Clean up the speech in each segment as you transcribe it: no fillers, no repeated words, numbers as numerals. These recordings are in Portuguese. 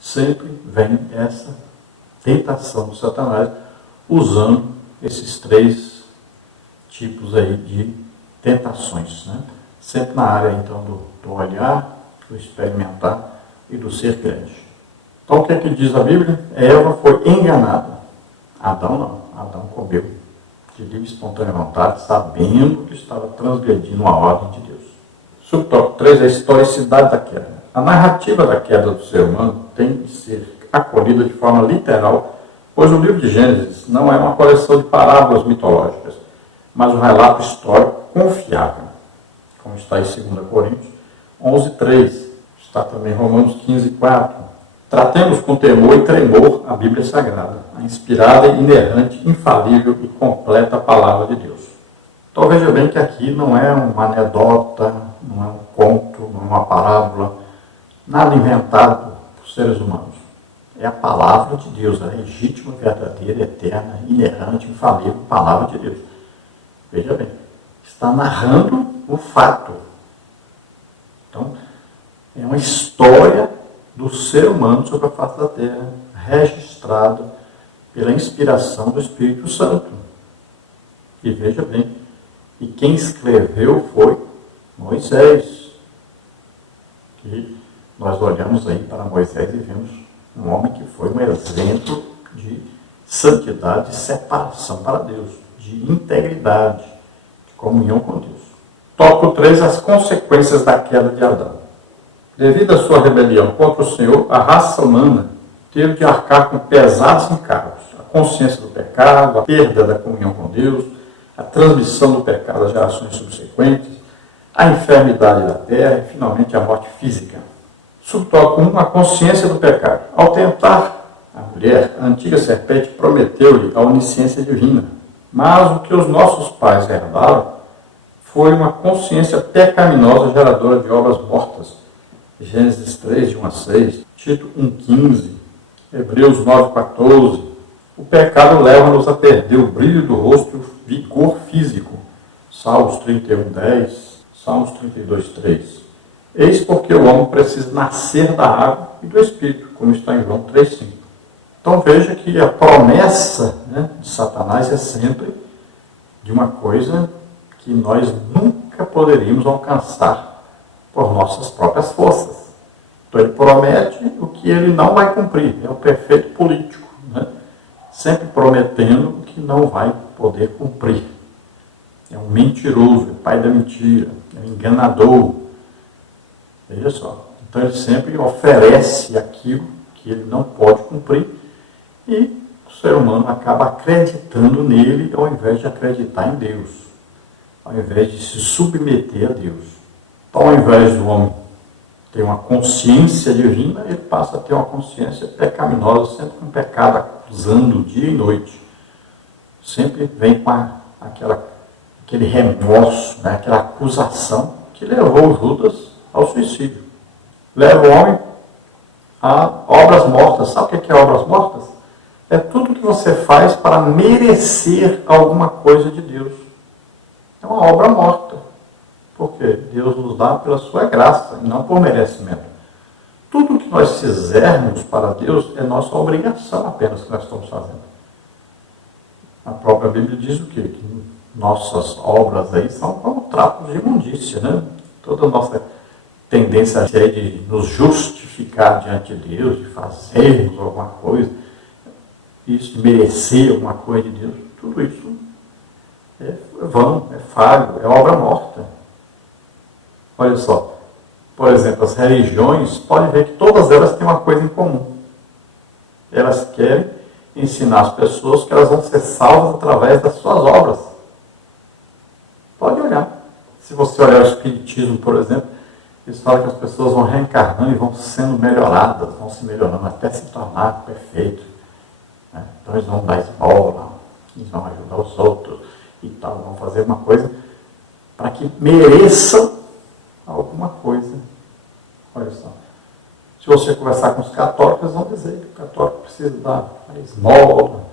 sempre vem essa tentação do Satanás, usando esses três tipos aí de tentações, né? Sempre na área, então, do olhar, do experimentar e do ser crente. Então, o que é que diz a Bíblia? Eva foi enganada. Adão não. Adão comeu de livre e espontânea vontade, sabendo que estava transgredindo a ordem de Deus. Subtópico 3, a historicidade da queda. A narrativa da queda do ser humano tem de ser acolhida de forma literal, pois o livro de Gênesis não é uma coleção de parábolas mitológicas, mas um relato histórico confiável, como está em 2 Coríntios 11:3, está também em Romanos 15:4. Tratemos com temor e tremor a Bíblia Sagrada, a inspirada, inerrante, infalível e completa palavra de Deus. Então veja bem que aqui não é uma anedota, não é um conto, não é uma parábola, nada inventado por seres humanos. É a palavra de Deus, a legítima, verdadeira, eterna, inerrante, infalível palavra de Deus. Veja bem, está narrando o fato. Então, é uma história do ser humano sobre a face da terra, registrada pela inspiração do Espírito Santo. E veja bem, e quem escreveu foi Moisés. E nós olhamos aí para Moisés e vemos um homem que foi um exemplo de santidade, de separação para Deus, de integridade, de comunhão com Deus. Tópico 3, as consequências da queda de Adão. Devido à sua rebelião contra o Senhor, a raça humana teve de arcar com pesados encargos. A consciência do pecado, a perda da comunhão com Deus, a transmissão do pecado às gerações subsequentes, a enfermidade da terra e, finalmente, a morte física. Subtópico 1, a consciência do pecado. Ao tentar a mulher, a antiga serpente prometeu-lhe a onisciência divina. Mas o que os nossos pais herdaram foi uma consciência pecaminosa geradora de obras mortas. Gênesis 3, de 1 a 6, Tito 1,15, Hebreus 9,14. O pecado leva-nos a perder o brilho do rosto e o vigor físico. Salmos 31,10, Salmos 32,3. Eis porque o homem precisa nascer da água e do Espírito, como está em João 3,5. Então veja que a promessa, de Satanás é sempre de uma coisa que nós nunca poderíamos alcançar por nossas próprias forças. Então ele promete o que ele não vai cumprir. É o perfeito político, sempre prometendo o que não vai poder cumprir. É um mentiroso, é pai da mentira, é um enganador. Veja só. Então ele sempre oferece aquilo que ele não pode cumprir e o ser humano acaba acreditando nele ao invés de acreditar em Deus, ao invés de se submeter a Deus. Então, ao invés do homem ter uma consciência divina, ele passa a ter uma consciência pecaminosa, sempre com o pecado acusando dia e noite. Sempre vem com aquele remorso, aquela acusação que levou Judas ao suicídio. Leva o homem a obras mortas. Sabe o que é obras mortas? É tudo que você faz para merecer alguma coisa de Deus. É uma obra morta. Porque Deus nos dá pela sua graça, e não por merecimento. Tudo que nós fizermos para Deus é nossa obrigação apenas que nós estamos fazendo. A própria Bíblia diz o quê? Que nossas obras aí são como trapos de imundícia, Toda a nossa tendência é de nos justificar diante de Deus, de fazermos alguma coisa, isso, de merecer alguma coisa de Deus, tudo isso é vão, é falho, é obra morta. Olha só, por exemplo, as religiões, pode ver que todas elas têm uma coisa em comum. Elas querem ensinar as pessoas que elas vão ser salvas através das suas obras. Pode olhar. Se você olhar o Espiritismo, por exemplo, eles falam que as pessoas vão reencarnando e vão sendo melhoradas, vão se melhorando até se tornar perfeito. Então eles vão dar esmola, eles vão ajudar os outros e tal, vão fazer uma coisa para que mereçam alguma coisa. Olha só. Se você conversar com os católicos, eles vão dizer que o católico precisa dar a esmola,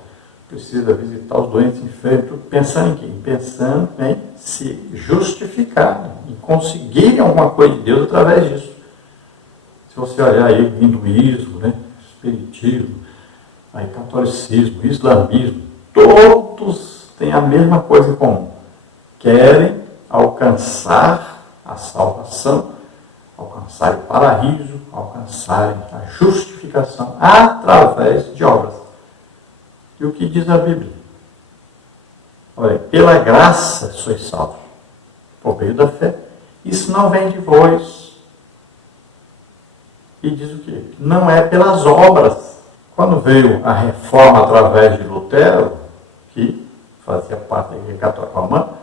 precisa visitar os doentes enfermos, pensando em quê? Pensando em se justificar, em conseguirem alguma coisa de Deus através disso. Se você olhar aí o hinduísmo, espiritismo, aí catolicismo, islamismo, todos têm a mesma coisa em comum. Querem alcançar a salvação, alcançar o paraíso, alcançar a justificação através de obras. E o que diz a Bíblia? Olha, pela graça sois salvos, por meio da fé. Isso não vem de vós. E diz o quê? Não é pelas obras. Quando veio a reforma através de Lutero, que fazia parte da Igreja Católica Romana, o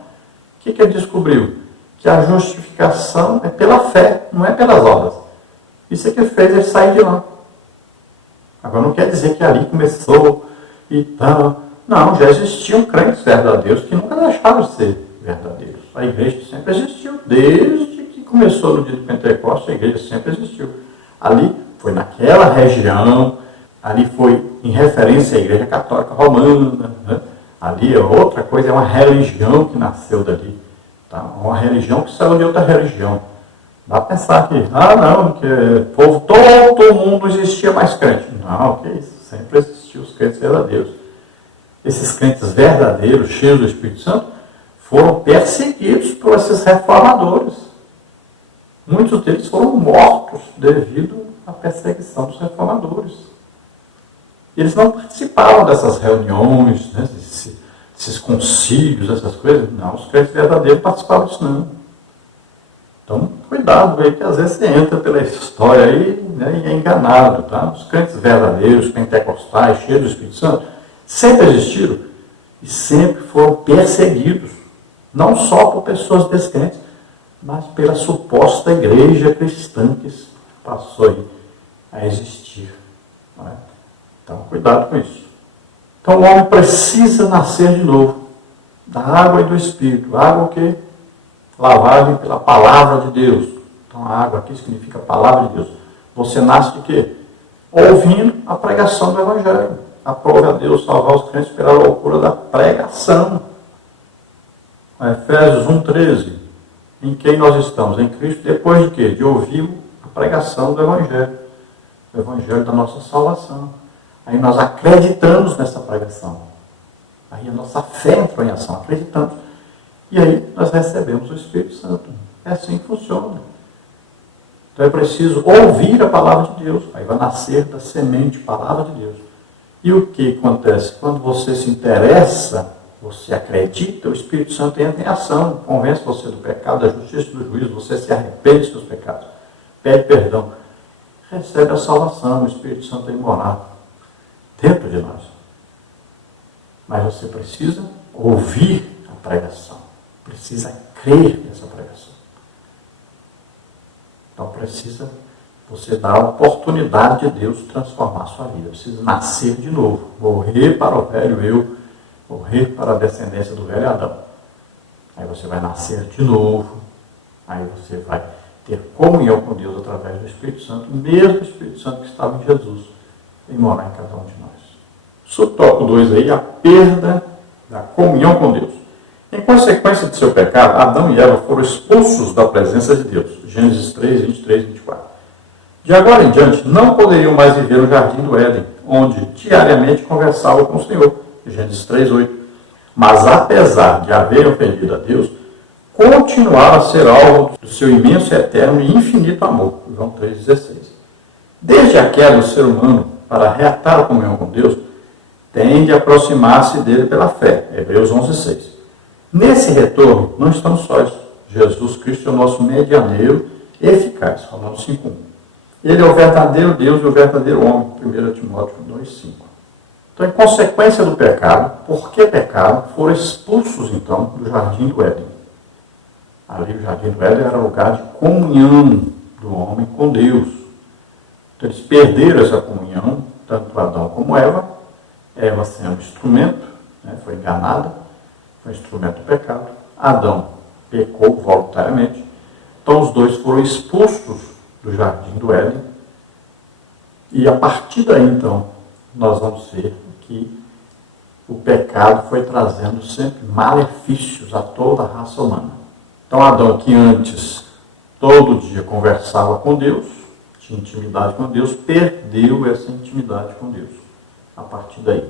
que ele descobriu? Que a justificação é pela fé, não é pelas obras. Isso é que fez ele sair de lá. Agora não quer dizer que ali começou e tal. Não, já existiam crentes verdadeiros que nunca deixaram de ser verdadeiros. A igreja sempre existiu. Desde que começou no dia do Pentecostes, a igreja sempre existiu. Ali foi naquela região, ali foi em referência à Igreja Católica Romana, né? Ali é outra coisa, é uma religião que nasceu dali. Tá? Uma religião que saiu de outra religião. Dá para pensar que, não, que povo, todo mundo existia mais crente. Não, que isso, sempre existiam os crentes verdadeiros. Esses crentes verdadeiros, cheios do Espírito Santo, foram perseguidos por esses reformadores. Muitos deles foram mortos devido à perseguição dos reformadores. Eles não participavam dessas reuniões, né, desses concílios, essas coisas. Não, os crentes verdadeiros participavam disso não. Então, cuidado aí, que às vezes você entra pela história aí, né, e é enganado. Tá? Os crentes verdadeiros, pentecostais, cheios do Espírito Santo, sempre existiram e sempre foram perseguidos. Não só por pessoas descrentes, mas pela suposta igreja cristã que passou aí a existir. Não é? Então, cuidado com isso. Então, o homem precisa nascer de novo, da água e do Espírito. Água que lavagem pela palavra de Deus. Então, a água aqui significa palavra de Deus. Você nasce de quê? Ouvindo a pregação do Evangelho. Aprove a Deus salvar os crentes pela loucura da pregação. Efésios 1,13. Em quem nós estamos? Em Cristo, depois de quê? De ouvir a pregação do Evangelho. O Evangelho da nossa salvação. Aí nós acreditamos nessa pregação. Aí a nossa fé entrou em ação, acreditamos. E aí nós recebemos o Espírito Santo. É assim que funciona. Então é preciso ouvir a palavra de Deus. Aí vai nascer da semente, palavra de Deus. E o que acontece? Quando você se interessa, você acredita, o Espírito Santo entra em ação, convence você do pecado, da justiça e do juízo, você se arrepende dos seus pecados, pede perdão, recebe a salvação, o Espírito Santo tem morado dentro de nós. Mas você precisa ouvir a pregação, precisa crer nessa pregação. Então precisa você dar a oportunidade de Deus transformar a sua vida. Precisa nascer de novo, morrer para o velho eu, morrer para a descendência do velho Adão. Aí você vai nascer de novo, aí você vai ter comunhão com Deus através do Espírito Santo, o mesmo Espírito Santo que estava em Jesus, em morar em cada um de nós. Subtópico 2 aí, a perda da comunhão com Deus. Em consequência de seu pecado, Adão e Eva foram expulsos da presença de Deus. Gênesis 3, 23 e 24. De agora em diante, não poderiam mais viver no jardim do Éden, onde diariamente conversavam com o Senhor. Gênesis 3, 8. Mas apesar de haverem ofendido a Deus, continuaram a ser alvo do seu imenso, eterno e infinito amor. João 3, 16. Desde a queda do ser humano, para reatar a comunhão com Deus, tende a aproximar-se dele pela fé. Hebreus 11, 6. Nesse retorno, não estamos sós. Jesus Cristo é o nosso medianeiro eficaz. Romanos 5, 1. Ele é o verdadeiro Deus e o verdadeiro homem. 1 Timóteo 2, 5. Então, em consequência do pecado, porque pecaram, foram expulsos, então, do jardim do Éden. Ali, o jardim do Éden era lugar de comunhão do homem com Deus. Então, eles perderam essa comunhão, tanto Adão como Eva. Eva sendo instrumento, né, foi enganada, foi instrumento do pecado. Adão pecou voluntariamente. Então, os dois foram expulsos do jardim do Éden. E a partir daí, então, nós vamos ver que o pecado foi trazendo sempre malefícios a toda a raça humana. Então, Adão, que antes, todo dia, conversava com Deus, tinha intimidade com Deus, perdeu essa intimidade com Deus a partir daí.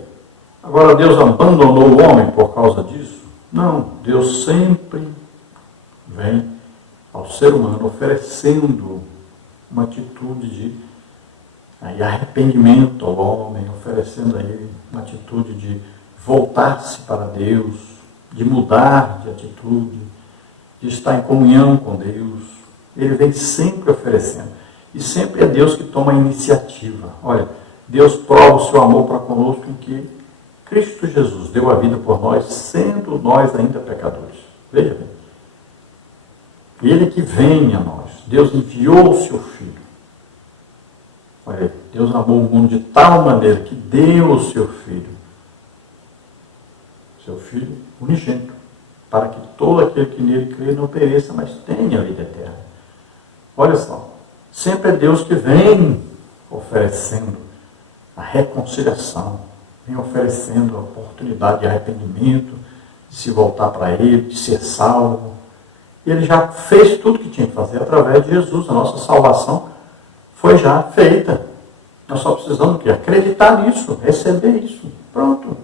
Agora, Deus abandonou o homem por causa disso? Não, Deus sempre vem ao ser humano oferecendo uma atitude de arrependimento ao homem, oferecendo a ele uma atitude de voltar-se para Deus, de mudar de atitude, de estar em comunhão com Deus. Ele vem sempre oferecendo. E sempre é Deus que toma a iniciativa. Olha, Deus prova o seu amor para conosco em que Cristo Jesus deu a vida por nós, sendo nós ainda pecadores. Veja bem. Ele que vem a nós. Deus enviou o seu Filho. Olha, Deus amou o mundo de tal maneira que deu o seu Filho unigênito, para que todo aquele que nele crê não pereça, mas tenha a vida eterna. Olha só, sempre é Deus que vem oferecendo a reconciliação, vem oferecendo a oportunidade de arrependimento, de se voltar para Ele, de ser salvo. E Ele já fez tudo que tinha que fazer através de Jesus. A nossa salvação foi já feita. Nós só precisamos de acreditar nisso, receber isso. Pronto.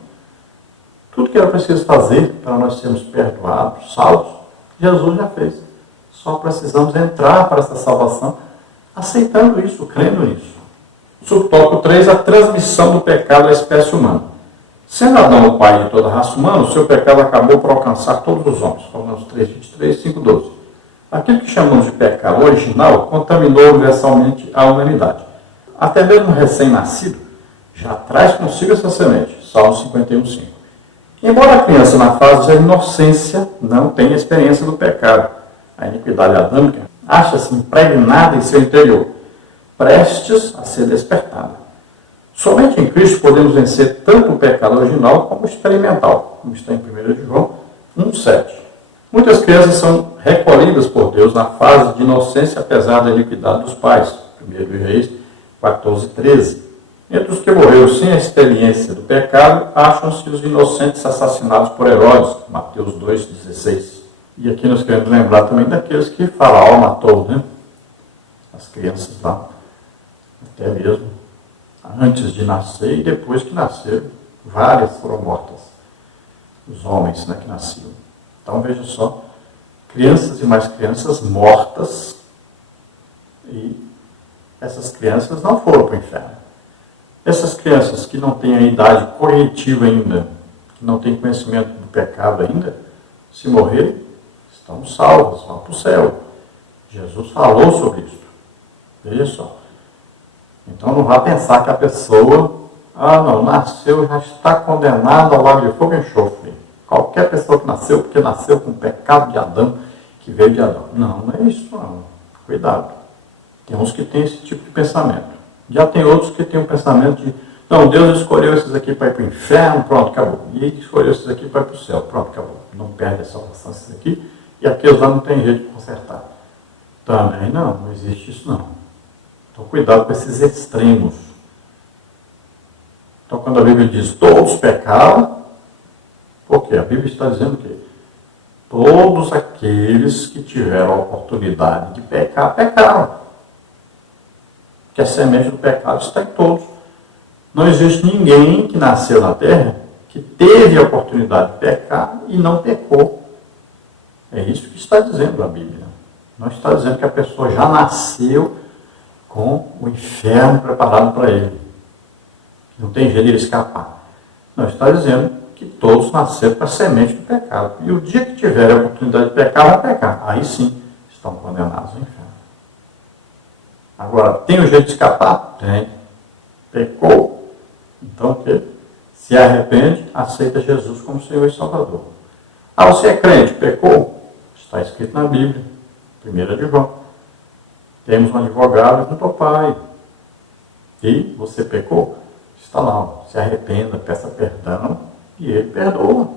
Tudo que era preciso fazer para nós sermos perdoados, salvos, Jesus já fez. Só precisamos entrar para essa salvação aceitando isso, crendo nisso. Subtópico 3, a transmissão do pecado à espécie humana. Sendo Adão o pai de toda a raça humana, o seu pecado acabou por alcançar todos os homens. Romanos 3, 23, 5, 12. Aquilo que chamamos de pecado original contaminou universalmente a humanidade. Até mesmo o recém-nascido já traz consigo essa semente. Salmo 51, 5. Embora a criança na fase da inocência não tenha experiência do pecado, a iniquidade adâmica acha-se impregnada em seu interior, prestes a ser despertada. Somente em Cristo podemos vencer tanto o pecado original como o experimental, como está em 1 João 1,7. Muitas crianças são recolhidas por Deus na fase de inocência, apesar da iniquidade dos pais. 1 Reis 14, 13. Entre os que morreram sem a experiência do pecado, acham-se os inocentes assassinados por Herodes. Mateus 2, 16. E aqui nós queremos lembrar também daqueles que Faraó matou, né? As crianças lá, até mesmo antes de nascer e depois que nasceram, várias foram mortas. Os homens, né, que nasciam. Então veja só, crianças e mais crianças mortas, e essas crianças não foram para o inferno. Essas crianças que não têm a idade cognitiva ainda, que não têm conhecimento do pecado ainda, se morrerem, estão salvas, vão para o céu. Jesus falou sobre isso. Veja só. Então não vá pensar que a pessoa, não, nasceu, já está condenada ao lago de fogo e enxofre. Qualquer pessoa que nasceu, porque nasceu com o pecado de Adão, que veio de Adão. Não, não é isso não. Cuidado. Tem uns que têm esse tipo de pensamento. Já tem outros que têm um pensamento de, não, Deus escolheu esses aqui para ir para o inferno, pronto, acabou. E ele escolheu esses aqui para ir para o céu, pronto, acabou. Não perde a salvação esses aqui, e aqueles lá não tem jeito de consertar. Também não existe isso não. Então cuidado com esses extremos. Então quando a Bíblia diz todos pecaram, por quê? A Bíblia está dizendo que todos aqueles que tiveram a oportunidade de pecar, pecaram. Que a semente do pecado está em todos. Não existe ninguém que nasceu na terra que teve a oportunidade de pecar e não pecou. É isso que está dizendo a Bíblia. Não está dizendo que a pessoa já nasceu com o inferno preparado para ele. Não tem jeito de ele escapar. Não, está dizendo que todos nasceram com a semente do pecado. E o dia que tiverem a oportunidade de pecar, vão pecar. Aí sim, estão condenados ao inferno. Agora, tem o jeito de escapar? Tem. Pecou? Então, que se arrepende, aceita Jesus como Senhor e Salvador. Você é crente, pecou? Está escrito na Bíblia, 1 João. Temos um advogado junto ao Pai. E você pecou? Está lá, se arrependa, peça perdão e Ele perdoa.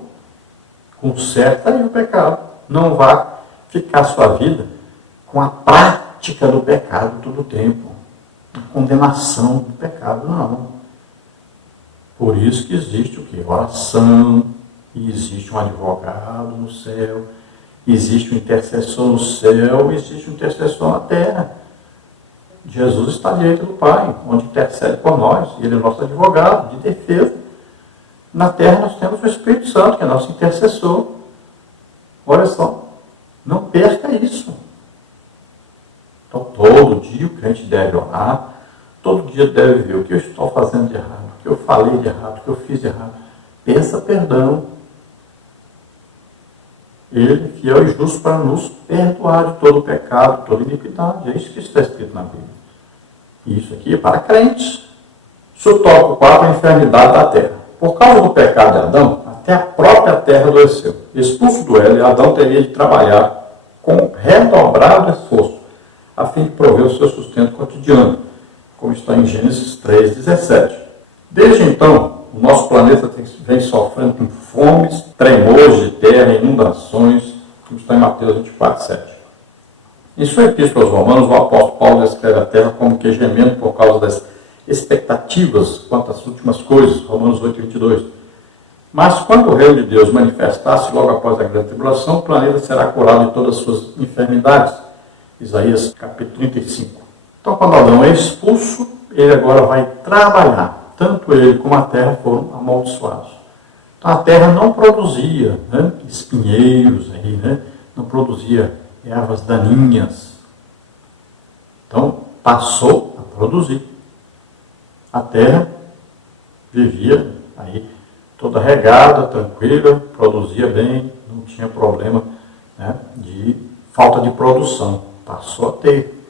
Conserta aí o pecado. Não vá ficar sua vida com a prática do pecado todo o tempo. A condenação do pecado, não. Por isso que existe o quê? Oração, e existe um advogado no céu, existe um intercessor no céu, existe um intercessor na terra. Jesus está à direita do Pai, onde intercede por nós, e Ele é nosso advogado de defesa. Na terra nós temos o Espírito Santo, que é nosso intercessor. Olha só, não perca isso. Então, todo dia o crente deve orar, todo dia deve ver o que eu estou fazendo de errado, o que eu falei de errado, o que eu fiz de errado. Peça perdão. Ele, fiel e justo, para nos perdoar de todo pecado, toda iniquidade. É isso que está escrito na Bíblia. E isso aqui é para crentes. Isso toca o quadro, a enfermidade da terra. Por causa do pecado de Adão, até a própria terra adoeceu. Expulso do Éden, Adão teria de trabalhar com redobrado esforço, a fim de prover o seu sustento cotidiano, como está em Gênesis 3:17. Desde então, o nosso planeta vem sofrendo com fomes, tremores de terra, inundações, como está em Mateus 24:7. Em sua epístola aos Romanos, o apóstolo Paulo descreve a terra como que gemendo por causa das expectativas quanto às últimas coisas, Romanos 8:22. Mas quando o reino de Deus manifestar-se logo após a grande tribulação, o planeta será curado de todas as suas enfermidades, Isaías capítulo 35. Então, quando Adão é expulso, ele agora vai trabalhar. Tanto ele como a terra foram amaldiçoados. Então, a terra não produzia espinheiros, não produzia ervas daninhas. Então, passou a produzir. A terra vivia aí toda regada, tranquila, produzia bem, não tinha problema de falta de produção. Passou a ter.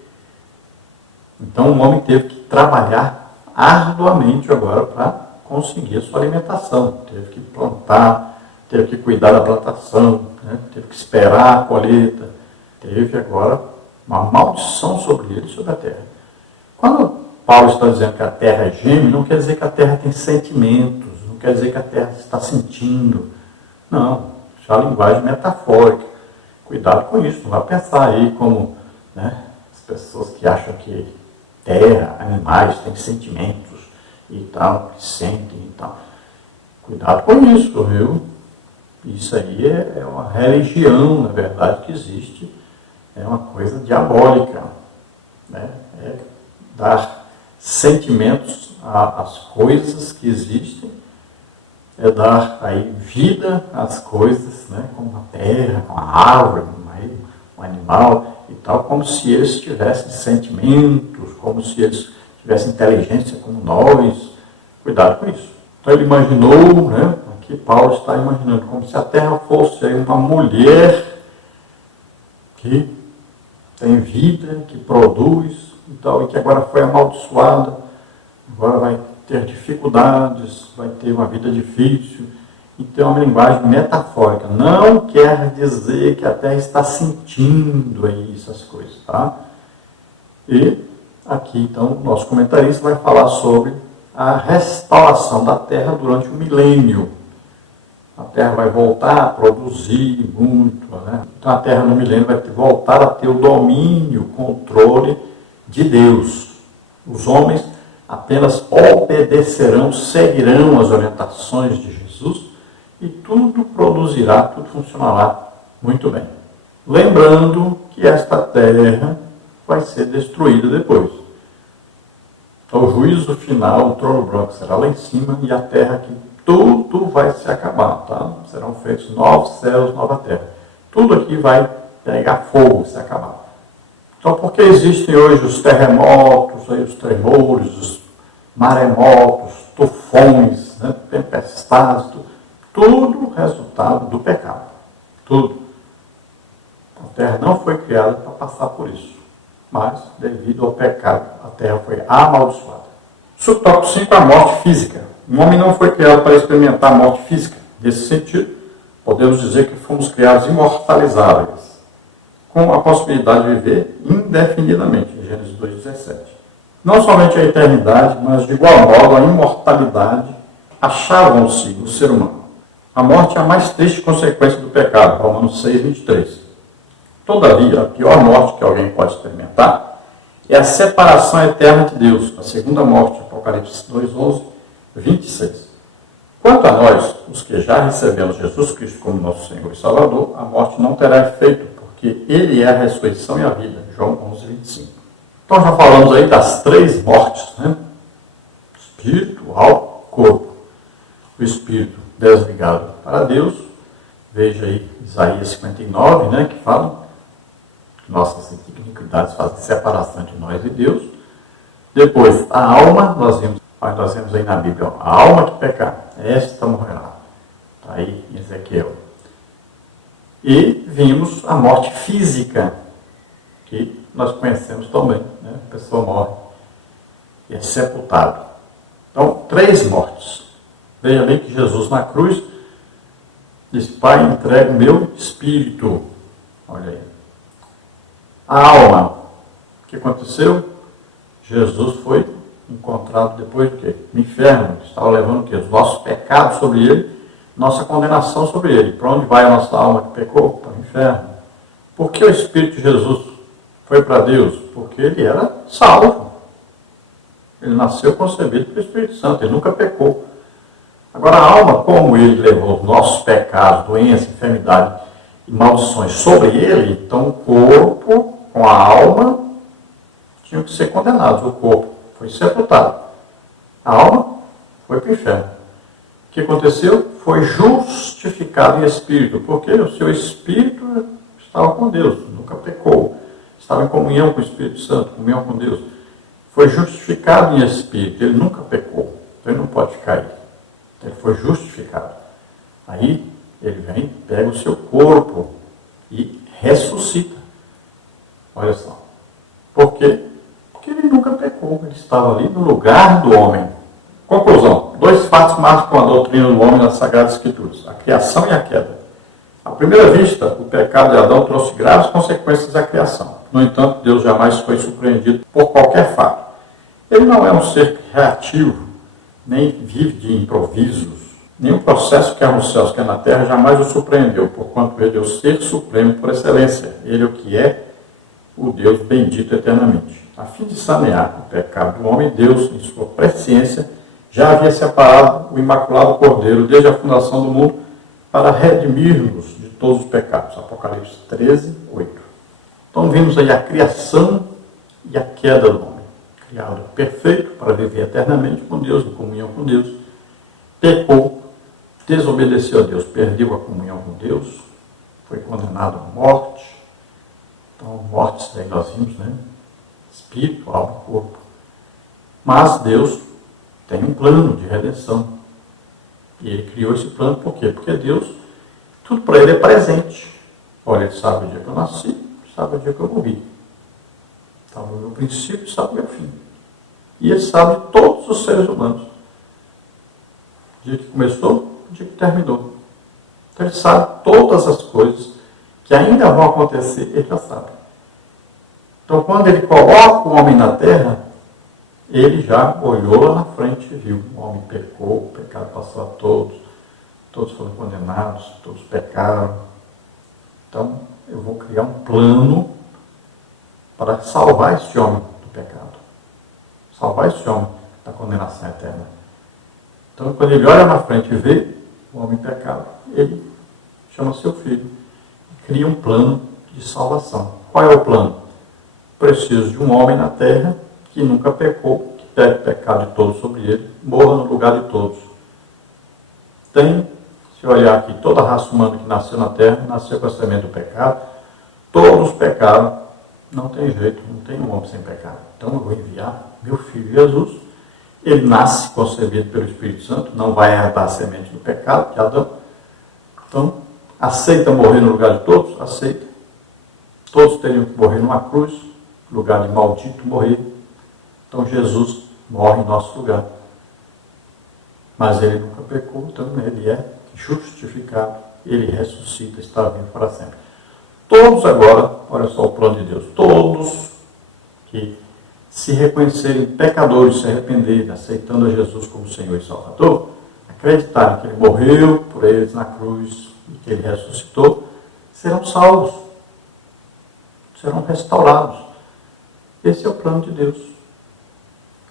Então, o homem teve que trabalhar arduamente agora para conseguir a sua alimentação. Teve que plantar, teve que cuidar da plantação, teve que esperar a colheita. Teve agora uma maldição sobre ele, sobre a terra. Quando Paulo está dizendo que a terra geme, não quer dizer que a terra tem sentimentos, não quer dizer que a terra está sentindo. Não, isso é uma linguagem metafórica. Cuidado com isso, não vai pensar aí como as pessoas que acham que terra, animais têm sentimentos e tal, que sentem e tal. Cuidado com isso, viu? Isso aí é uma religião, na verdade, que existe. É uma coisa diabólica. É dar sentimentos às coisas que existem, é dar aí vida às coisas, como a terra, uma árvore, um animal e tal, como se eles tivessem sentimentos, como se eles tivessem inteligência como nós. Cuidado com isso. Então ele imaginou, aqui Paulo está imaginando, como se a terra fosse aí uma mulher que tem vida, que produz e tal, e que agora foi amaldiçoada, agora vai ter dificuldades, vai ter uma vida difícil. Então é uma linguagem metafórica. Não quer dizer que a terra está sentindo aí essas coisas, tá? E aqui, então, o nosso comentarista vai falar sobre a restauração da terra durante o milênio. A terra vai voltar a produzir muito, Então a terra no milênio vai voltar a ter o domínio, o controle de Deus. Os homens apenas obedecerão, seguirão as orientações de Jesus e tudo produzirá, tudo funcionará muito bem. Lembrando que esta terra vai ser destruída depois. Então, o juízo final, o trono branco será lá em cima e a terra aqui, tudo vai se acabar, tá? Serão feitos novos céus, nova terra. Tudo aqui vai pegar fogo, se acabar. Então, por que existem hoje os terremotos, os tremores, os maremotos, tufões, tempestades, tudo resultado do pecado. Tudo. A terra não foi criada para passar por isso. Mas, devido ao pecado, a terra foi amaldiçoada. Subtópico 5, a morte física. O homem não foi criado para experimentar a morte física. Nesse sentido, podemos dizer que fomos criados imortalizáveis, com a possibilidade de viver indefinidamente, em Gênesis 2:17. Não somente a eternidade, mas de igual modo a imortalidade achavam-se no ser humano. A morte é a mais triste consequência do pecado, Romanos 6:23. Todavia, a pior morte que alguém pode experimentar é a separação eterna de Deus, a segunda morte, Apocalipse 2:11, 26. Quanto a nós, os que já recebemos Jesus Cristo como nosso Senhor e Salvador, a morte não terá efeito, porque Ele é a ressurreição e a vida, João 11:25. Então já falamos aí das 3 mortes, né? Espírito, alma, corpo. O espírito desligado para Deus. Veja aí Isaías 59, né? Que fala que nossas iniquidades fazem separação entre nós e Deus. Depois, a alma, nós vemos aí na Bíblia, a alma que pecar, esta morrerá. Está aí em Ezequiel. E vimos a morte física, que nós conhecemos também, né? A pessoa morre e é sepultado. Então, 3 mortes. Veja bem que Jesus na cruz disse: Pai, entrega o meu espírito. Olha aí. A alma. O que aconteceu? Jesus foi encontrado depois do quê? No inferno. Estava levando o quê? Os nossos pecados sobre ele, nossa condenação sobre ele. Para onde vai a nossa alma que pecou? Para o inferno. Por que o Espírito de Jesus foi para Deus? Porque ele era salvo. Ele nasceu concebido pelo Espírito Santo, ele nunca pecou. Agora a alma, como ele levou os nossos pecados, doença, enfermidade e maldições sobre ele, então o corpo com a alma tinham que ser condenados. O corpo foi sepultado. A alma foi para o inferno. O que aconteceu? Foi justificado em espírito, porque o seu espírito estava com Deus, nunca pecou. Estava em comunhão com o Espírito Santo, comunhão com Deus. Foi justificado em espírito, ele nunca pecou. Então ele não pode cair. Ele foi justificado. Aí ele vem, pega o seu corpo e ressuscita. Olha só. Por quê? Porque ele nunca pecou. Ele estava ali no lugar do homem. Conclusão. 2 fatos marcam a doutrina do homem nas Sagradas Escrituras. A criação e a queda. À primeira vista, o pecado de Adão trouxe graves consequências à criação. No entanto, Deus jamais foi surpreendido por qualquer fato. Ele não é um ser reativo, nem vive de improvisos. Nenhum processo, quer nos céus, quer na terra, jamais o surpreendeu, porquanto ele é o ser supremo por excelência. Ele é o que é o Deus bendito eternamente. A fim de sanear o pecado do homem, Deus, em sua presciência, já havia separado o Imaculado Cordeiro desde a fundação do mundo para redimir-nos de todos os pecados. Apocalipse 13, 8. Então vimos aí a criação e a queda do homem. Criado perfeito para viver eternamente com Deus, em comunhão com Deus. Pecou, desobedeceu a Deus, perdeu a comunhão com Deus, foi condenado à morte. Então, mortes aí nós vimos, né? Espírito, alma, corpo. Mas Deus tem um plano de redenção. E ele criou esse plano por quê? Porque Deus, tudo para ele é presente. Olha, ele sabe o dia que eu nasci, sabe o dia que eu morri. Sabe o meu princípio, sabe o meu fim. E ele sabe de todos os seres humanos. O dia que começou, o dia que terminou. Então ele sabe todas as coisas que ainda vão acontecer, ele já sabe. Então quando ele coloca o homem na terra, ele já olhou lá na frente e viu. O homem pecou, o pecado passou a todos. Todos foram condenados, todos pecaram. Então eu vou criar um plano para salvar este homem do pecado. Salvar este homem da condenação eterna. Então, quando ele olha na frente e vê o homem pecado, ele chama seu filho e cria um plano de salvação. Qual é o plano? Preciso de um homem na terra que nunca pecou, que pegue o pecado de todos sobre ele, morra no lugar de todos. Tem, se olhar aqui, toda a raça humana que nasceu na terra, nasceu com a semente do pecado, todos pecaram. Não tem jeito, não tem um homem sem pecado. Então eu vou enviar meu filho Jesus. Ele nasce concebido pelo Espírito Santo, não vai herdar a semente do pecado de Adão. Então, aceita morrer no lugar de todos? Aceita. Todos teriam que morrer numa cruz, lugar de maldito morrer. Então Jesus morre em nosso lugar. Mas ele nunca pecou, então ele é justificado. Ele ressuscita, está vivo para sempre. Todos agora, olha só o plano de Deus, todos que se reconhecerem pecadores, se arrependerem, aceitando a Jesus como Senhor e Salvador, acreditarem que Ele morreu por eles na cruz e que Ele ressuscitou, serão salvos, serão restaurados. Esse é o plano de Deus.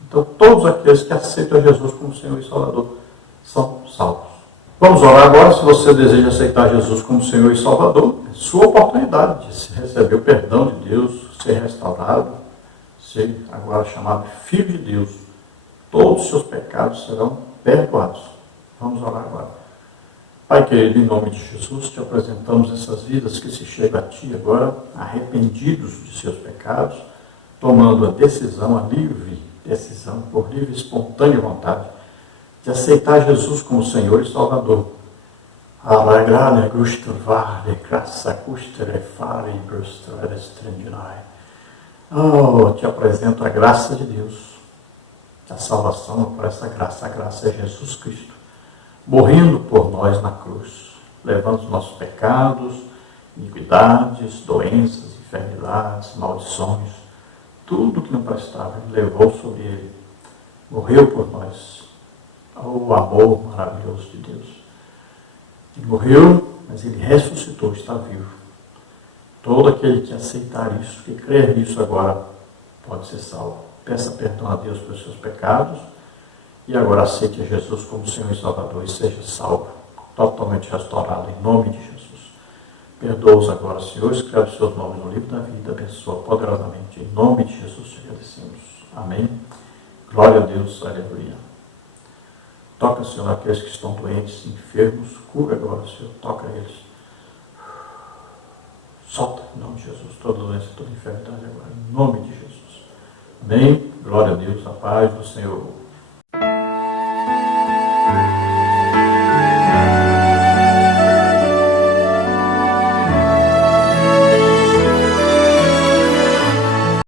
Então, todos aqueles que aceitam a Jesus como Senhor e Salvador são salvos. Vamos orar agora. Se você deseja aceitar Jesus como Senhor e Salvador, é sua oportunidade de receber o perdão de Deus, ser restaurado, ser agora chamado Filho de Deus. Todos os seus pecados serão perdoados. Vamos orar agora. Pai querido, em nome de Jesus, te apresentamos essas vidas que se chegam a Ti agora, arrependidos de seus pecados, tomando a decisão, a livre decisão, por livre e espontânea vontade, de aceitar Jesus como Senhor e Salvador. Oh, te apresento a graça de Deus, a salvação por essa graça. A graça é Jesus Cristo, morrendo por nós na cruz, levando os nossos pecados, iniquidades, doenças, enfermidades, maldições, tudo que não prestava, Ele levou sobre Ele, morreu por nós. Oh, amor maravilhoso de Deus. Ele morreu, mas Ele ressuscitou, está vivo. Todo aquele que aceitar isso, que crer nisso agora, pode ser salvo. Peça perdão a Deus pelos seus pecados e agora aceite a Jesus como Senhor e Salvador e seja salvo, totalmente restaurado em nome de Jesus. Perdoa-os agora, Senhor, escreve os seus nomes no livro da vida, abençoa poderosamente. Em nome de Jesus te agradecemos. Amém. Glória a Deus, aleluia. Toca, Senhor, aqueles que estão doentes, enfermos, cura agora, Senhor, toca eles. Solta, em nome de Jesus, toda doença, toda enfermidade agora, em nome de Jesus. Amém. Glória a Deus, a paz do Senhor.